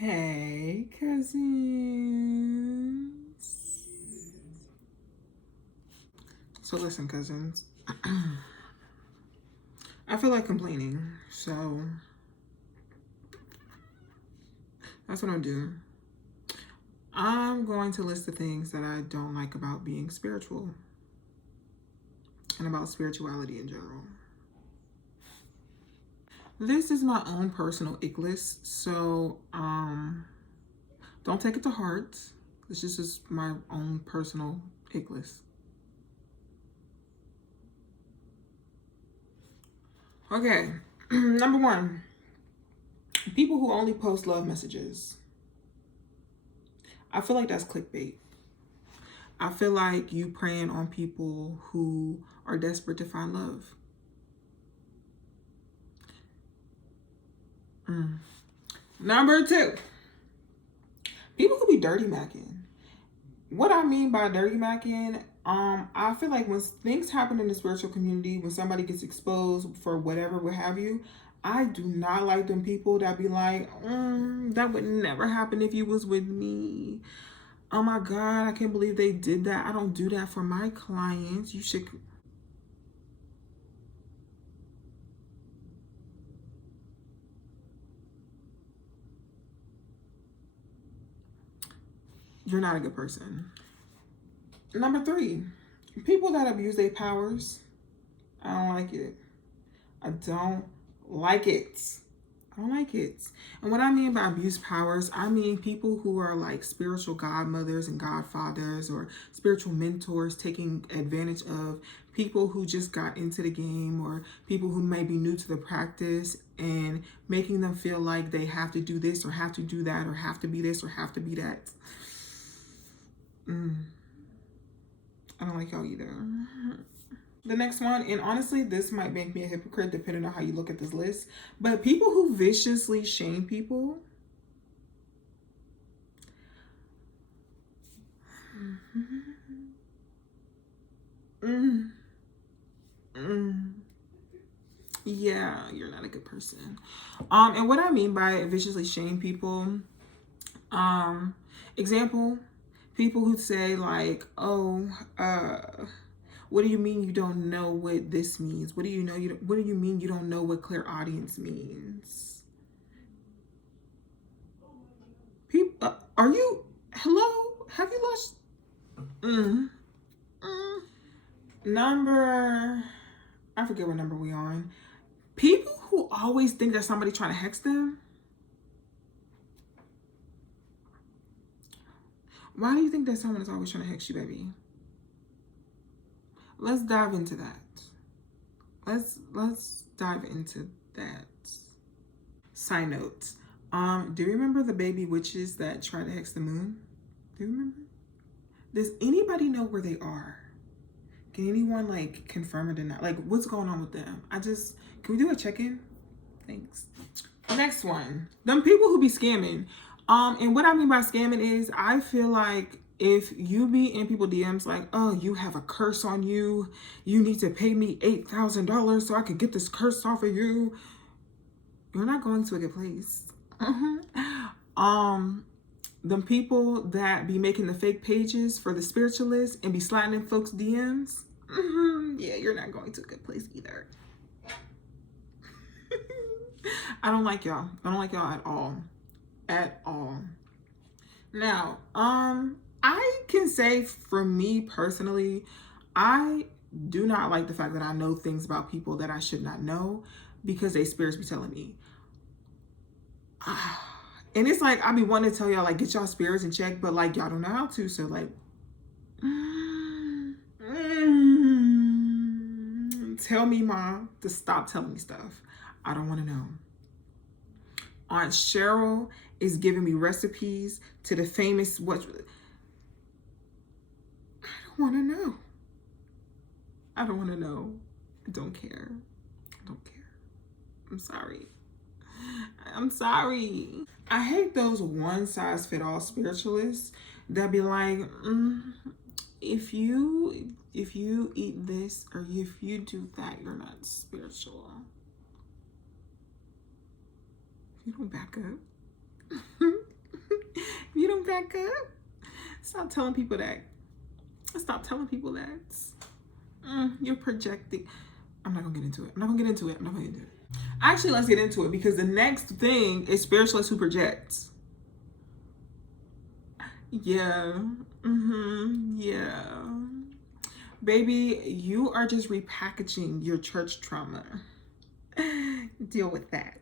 Hey, cousins. So listen, cousins. I feel like complaining, so that's what I'm doing. I'm going to list the things that I don't like about being spiritual and about spirituality in general. This is my own personal ick list, so don't take it to heart. This is just my own personal ick list. Okay, number one, people who only post love messages. I feel like that's clickbait. I feel like you preying on people who are desperate to find love. Number two, people who be dirty macking. What I mean by dirty macking, I feel like when things happen in the spiritual community, when somebody gets exposed for whatever, what have you, I do not like them people that be like, that would never happen if you was with me. Oh my God, I can't believe they did that. I don't do that for my clients. You should. You're not a good person. Number three, people that abuse their powers. I don't like it. I don't like it. I don't like it. And what I mean by abuse powers, I mean people who are like spiritual godmothers and godfathers or spiritual mentors taking advantage of people who just got into the game or people who may be new to the practice and making them feel like they have to do this or have to do that or have to be this or have to be that. I don't like y'all either. The next one, and honestly, this might make me a hypocrite depending on how you look at this list, but people who viciously shame people. Yeah, you're not a good person. And what I mean by viciously shame people, example, people who say like, oh, what do you mean you don't know what this means? What do you know? What do you mean you don't know what clairaudience means? People, are you? Hello? Have you lost? Number, I forget what number we on. People who always think that somebody trying to hex them. Why do you think that someone is always trying to hex you, baby? Let's dive into that. Let's dive into that. Side note. Do you remember the baby witches that tried to hex the moon? Do you remember? Does anybody know where they are? Can anyone like confirm or deny? Like what's going on with them? Can we do a check-in? Thanks. Next one. Them people who be scamming. And what I mean by scamming is I feel like if you be in people DMs like, oh, you have a curse on you, you need to pay me $8,000 so I could get this curse off of you, you're not going to a good place. Them people that be making the fake pages for the spiritualists and be sliding in folks' DMs, yeah, you're not going to a good place either. I don't like y'all. I don't like y'all at all. At all. Now, I can say for me personally, I do not like the fact that I know things about people that I should not know because they spirits be telling me. And it's like, I be wanting to tell y'all, like, get y'all spirits in check, but like, y'all don't know how to. So like, tell me, Mom, to stop telling me stuff. I don't want to know. Aunt Cheryl is giving me recipes to the famous what? I don't want to know. I don't want to know. I don't care. I don't care. I'm sorry. I'm sorry. I hate those one-size-fit-all spiritualists that be like, if you eat this or if you do that, you're not spiritual. If you don't back up. You don't back up. Stop telling people that. Stop telling people that. You're projecting. I'm not gonna get into it. I'm not gonna get into it. Actually, let's get into it, because the next thing is spiritualists who project. Yeah. Yeah. Baby, you are just repackaging your church trauma. Deal with that.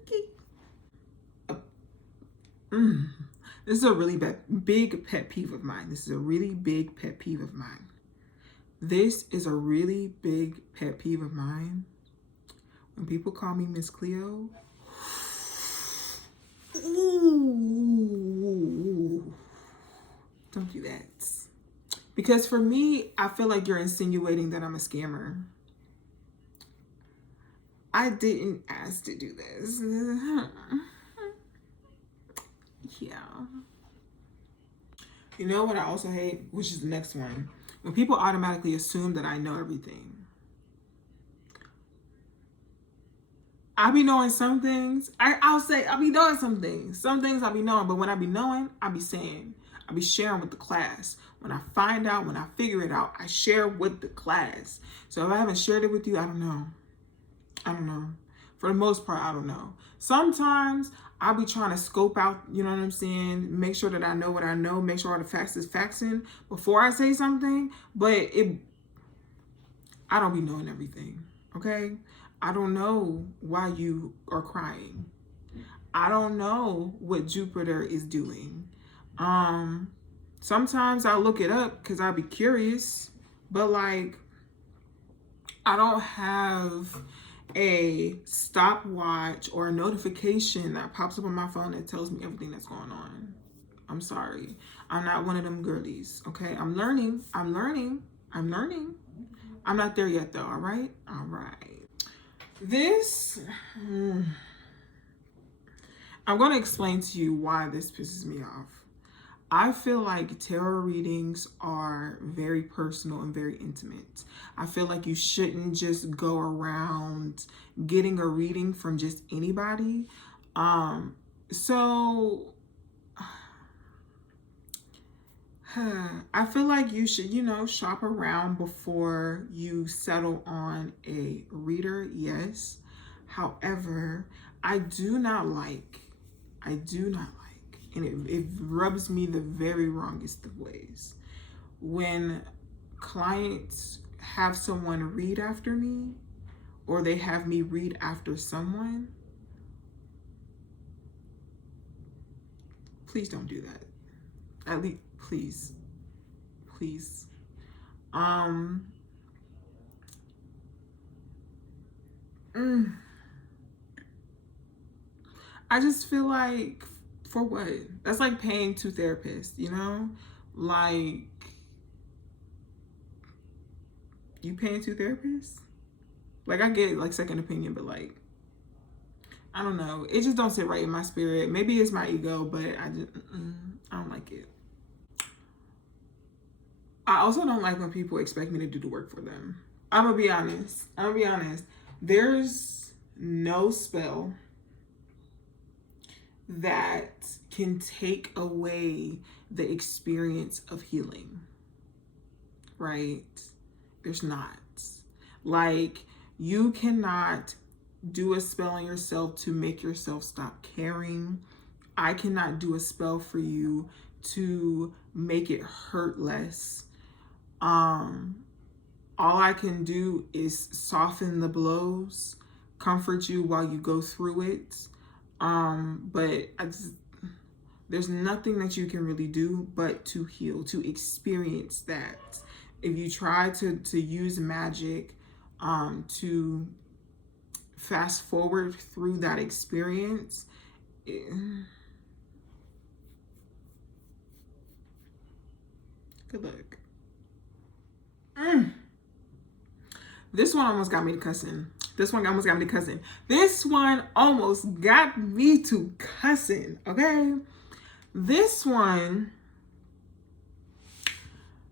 Okay. This is a really big pet peeve of mine. This is a really big pet peeve of mine. When people call me Miss Cleo. Ooh. Don't do that. Because for me, I feel like you're insinuating that I'm a scammer. I didn't ask to do this. Yeah. You know what I also hate, which is the next one? When people automatically assume that I know everything. I be knowing some things. I'll be knowing some things. Some things I'll be knowing, but when I be knowing, I be saying. I be sharing with the class. When I find out, when I figure it out, I share with the class. So if I haven't shared it with you, I don't know. For the most part, I don't know. Sometimes I'll be trying to scope out, you know what I'm saying? Make sure that I know what I know. Make sure all the facts is faxing before I say something. But I don't be knowing everything, okay? I don't know why you are crying. I don't know what Jupiter is doing. Sometimes I'll look it up because I'll be curious, but like, I don't have a stopwatch or a notification that pops up on my phone that tells me everything that's going on. I'm sorry. I'm not one of them girlies, okay? I'm learning. I'm not there yet though, all right? All right. I'm going to explain to you why this pisses me off. I feel like tarot readings are very personal and very intimate. I feel like you shouldn't just go around getting a reading from just anybody. So I feel like you should, shop around before you settle on a reader, yes. However, I do not like, and it rubs me the very wrongest of ways, when clients have someone read after me, or they have me read after someone. Please don't do that. At least, please. I just feel like, for what? That's like paying 2 therapists, Like, you paying 2 therapists? Like, I get like second opinion, but like, I don't know. It just don't sit right in my spirit. Maybe it's my ego, but I don't like it. I also don't like when people expect me to do the work for them. I'm gonna be honest. There's no spell that can take away the experience of healing, right? There's not. Like, you cannot do a spell on yourself to make yourself stop caring. I cannot do a spell for you to make it hurt less. All I can do is soften the blows, comfort you while you go through it. But there's nothing that you can really do but to heal, to experience that. If you try to use magic to fast forward through that experience, good luck. This one almost got me to cussing. Okay? This one,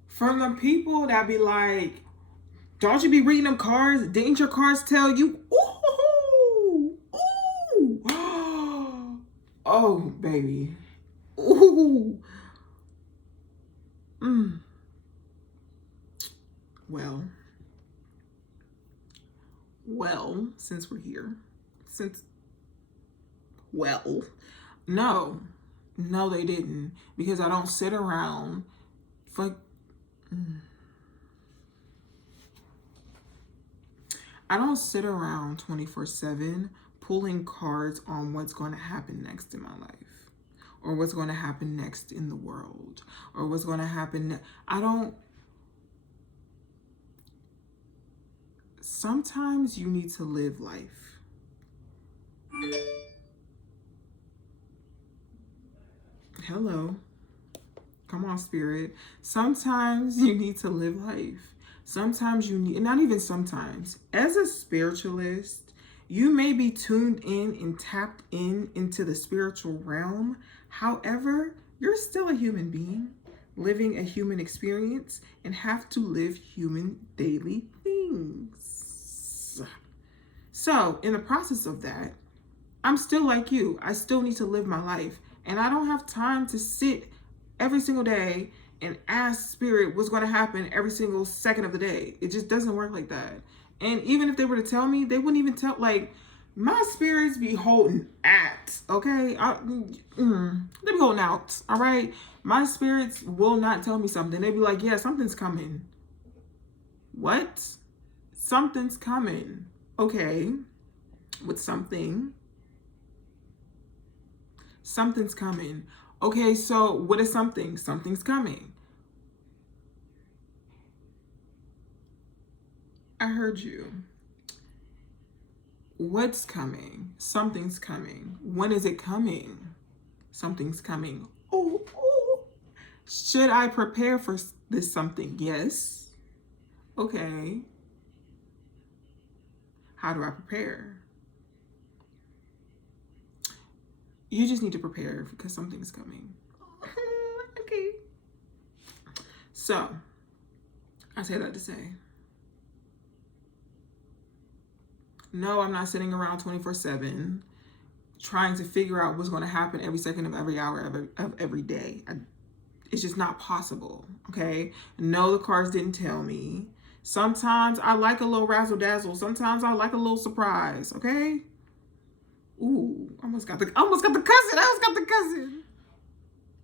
from the people that be like, don't you be reading them cards? Didn't your cards tell you? Ooh. Oh, baby. Ooh. Well, since we're here, no, they didn't, because I don't sit around I don't sit around 24/7 pulling cards on what's going to happen next in my life, or what's going to happen next in the world, or what's going to happen. Sometimes you need to live life. Hello. Come on, spirit. Sometimes you need to live life. Sometimes you need, not even sometimes, as a spiritualist, you may be tuned in and tapped into the spiritual realm. However, you're still a human being living a human experience and have to live human daily things. So in the process of that, I'm still like you. I still need to live my life, and I don't have time to sit every single day and ask spirit what's going to happen every single second of the day. It just doesn't work like that. And even if they were to tell me, they wouldn't even tell. Like, my spirits be holding at, okay? They be holding out, all right? My spirits will not tell me something. They be like, yeah, something's coming. What? Something's coming. Okay. With something. Something's coming. Okay, so what is something? Something's coming. I heard you. What's coming? Something's coming. When is it coming? Something's coming. Oh. Should I prepare for this something? Yes. Okay. How do I prepare? You just need to prepare because something's coming. Okay. So, I say that to say, no, I'm not sitting around 24/7 trying to figure out what's going to happen every second of every hour of every day. It's just not possible, okay? No, the cards didn't tell me. Sometimes I like a little razzle dazzle. Sometimes I like a little surprise, okay? Ooh, almost got the cousin.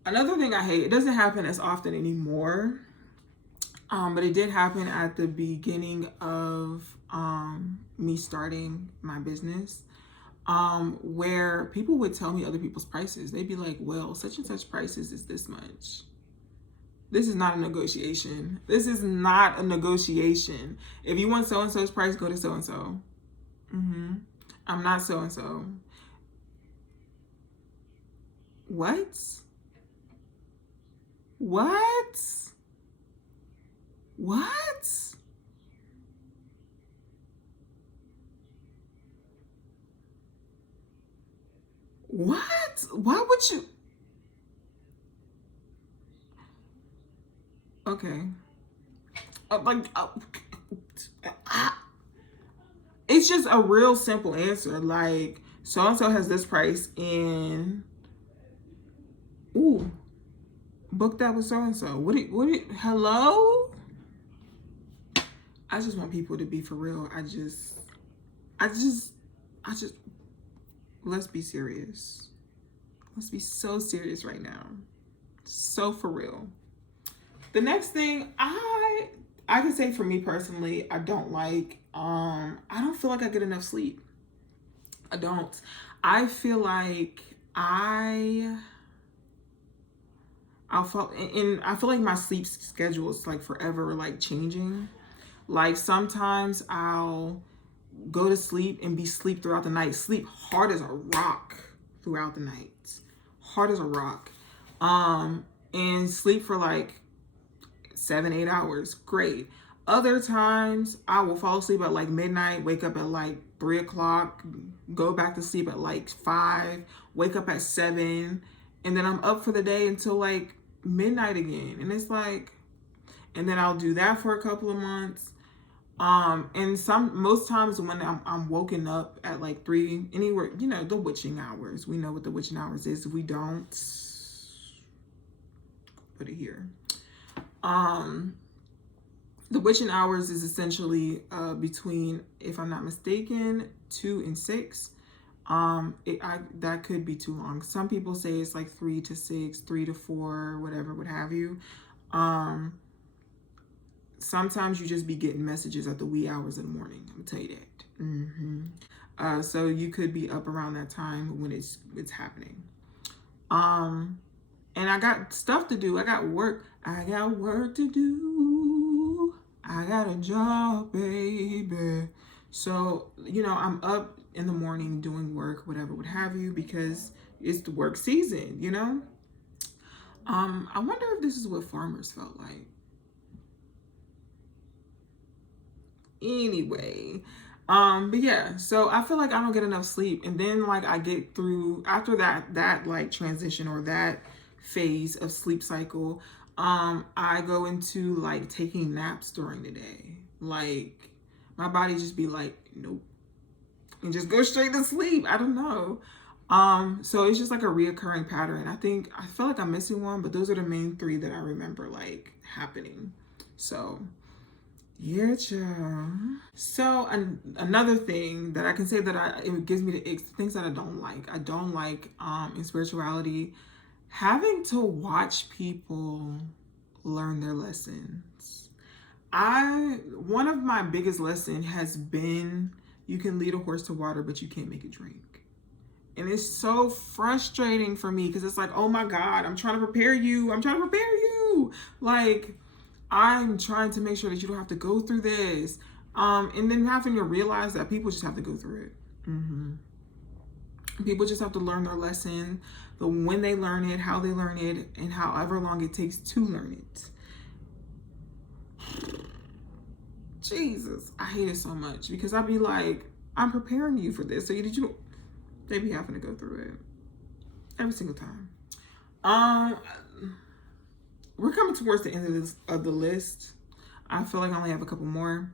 Another thing I hate, it doesn't happen as often anymore, but it did happen at the beginning of me starting my business, where people would tell me other people's prices. They'd be like, well, such and such prices is this much. This is not a negotiation. This is not a negotiation. If you want so-and-so's price, go to so-and-so. I'm not so-and-so. What? What? Why would you? Okay. It's just a real simple answer. Like, so-and-so has this price, and ooh, book that with so-and-so. Hello? I just want people to be for real. I just, let's be serious. Let's be so serious right now. So for real. The next thing I can say for me personally, I don't like, I don't feel like I get enough sleep. I don't. I feel like I feel like my sleep schedule is like forever like changing. Like sometimes I'll go to sleep and be asleep throughout the night. Sleep hard as a rock throughout the night. Hard as a rock. And sleep for like 7-8 hours. Great. Other times I will fall asleep at like midnight, wake up at like 3 o'clock, go back to sleep at like 5, wake up at 7, and then I'm up for the day until like midnight again. And it's like, and then I'll do that for a couple of months. And most times when I'm woken up at like 3, anywhere, you know, the witching hours. We know what the witching hours is. If we don't, put it here. The witching hours is essentially between, if I'm not mistaken, 2 and 6. That could be too long. Some people say it's like 3 to 6, 3 to 4, whatever, what have you. Sometimes you just be getting messages at the wee hours of the morning. I'm gonna tell you that. So you could be up around that time when it's happening. And I got stuff to do. I got work to do. I got a job, baby. So, you know, I'm up in the morning doing work, whatever, what have you, because it's the work season, you know? I wonder if this is what farmers felt like. Anyway, but yeah, so I feel like I don't get enough sleep, and then like I get through after that like transition or that phase of sleep cycle, I go into like taking naps during the day. Like my body just be like, nope, and just go straight to sleep. I don't know. So it's just like a reoccurring pattern. I feel like I'm missing one, but those are the main 3 that I remember like happening. So yeah, child. So another thing that I can say that it gives me the icks, things that I don't like. I don't like in spirituality having to watch people learn their lessons. One of my biggest lessons has been you can lead a horse to water, but you can't make it drink. And it's so frustrating for me because it's like, oh my God, I'm trying to prepare you. Like, I'm trying to make sure that you don't have to go through this. And then having to realize that people just have to go through it. People just have to learn their lesson, when they learn it, how they learn it, and however long it takes to learn it. Jesus, I hate it so much because I'd be like, I'm preparing you for this. So they be having to go through it every single time. We're coming towards the end of the list. I feel like I only have a couple more.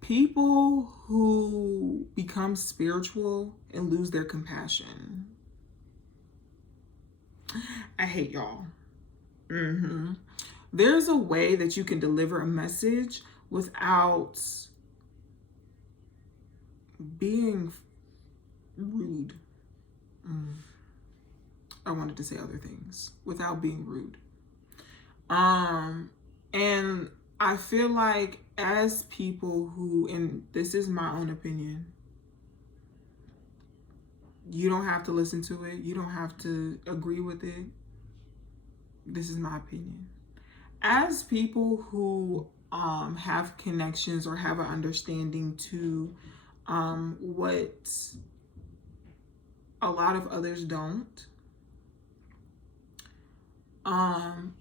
People who become spiritual and lose their compassion. I hate y'all. There's a way that you can deliver a message without being rude. I wanted to say other things without being rude. And I feel like as people who, and this is my own opinion, you don't have to listen to it. You don't have to agree with it. This is my opinion. As people who have connections or have an understanding to what a lot of others don't,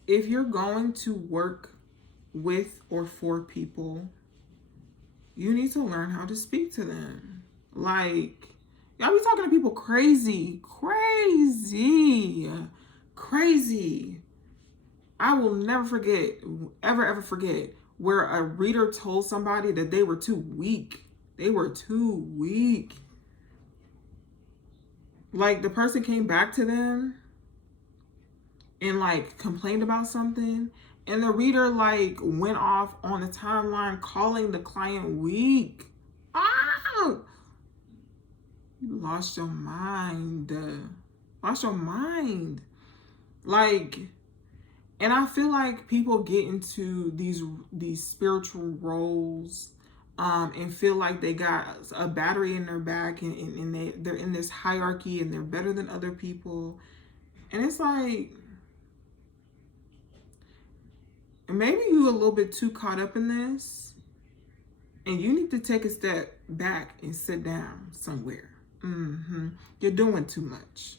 if you're going to work with or for people, you need to learn how to speak to them. Like, y'all be talking to people crazy. I will never ever forget where a reader told somebody that they were too weak. Like, the person came back to them and like complained about something, and the reader like went off on the timeline calling the client weak. You lost your mind. Like, and I feel like people get into these spiritual roles and feel like they got a battery in their back, and they're in this hierarchy and they're better than other people. And it's like, maybe you're a little bit too caught up in this, and you need to take a step back and sit down somewhere. You're doing too much.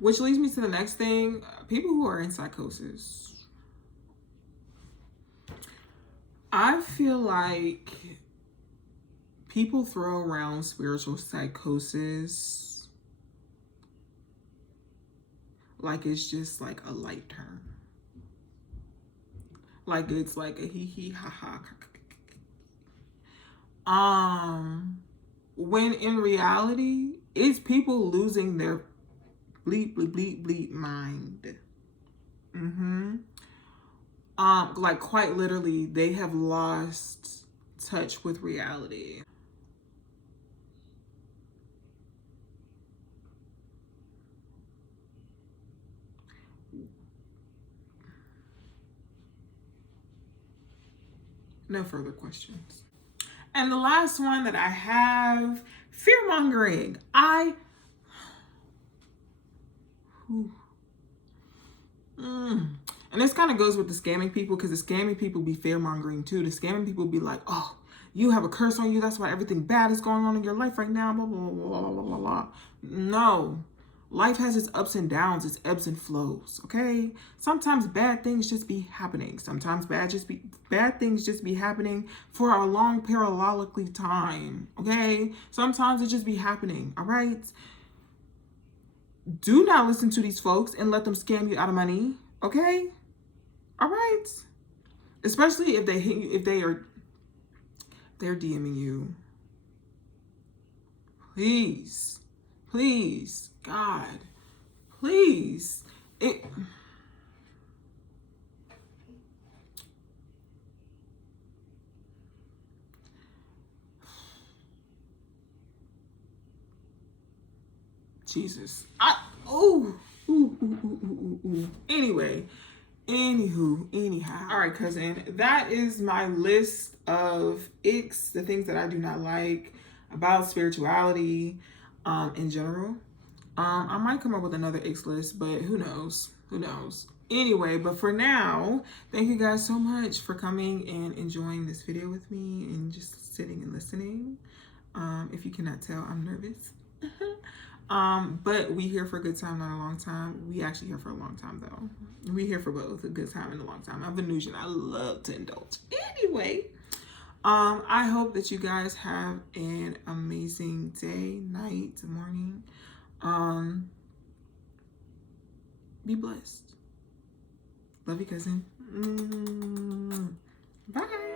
Which leads me to the next thing. People who are in psychosis. I feel like people throw around spiritual psychosis like it's just like a light term. Like it's like a hee hee ha ha. When in reality, It's people losing their bleep mind. Like quite literally, they have lost touch with reality. No further questions. And the last one that I have, fear mongering. And this kind of goes with the scamming people, because the scamming people be fear mongering too. The scamming people be like, oh, you have a curse on you. That's why everything bad is going on in your life right now. Blah, blah, blah, blah, blah, blah, blah. No. Life has its ups and downs, its ebbs and flows, okay? Sometimes bad things just be happening. Sometimes bad things just be happening for a long parallelically time, okay? Sometimes it just be happening, all right? Do not listen to these folks and let them scam you out of money, okay? All right? Especially if they hit you, they're DMing you. Please, please, God, please. Jesus. Anyway, anyhow. All right, cousin. That is my list of icks, the things that I do not like about spirituality in general. I might come up with another icks list, but who knows? Who knows? Anyway, but for now, thank you guys so much for coming and enjoying this video with me and just sitting and listening. If you cannot tell, I'm nervous. But we here for a good time, not a long time. We actually here for a long time though. We here for both a good time and a long time. I'm Venusian. I love to indulge. Anyway, I hope that you guys have an amazing day, night, morning. Be blessed. Love you, cousin. Bye.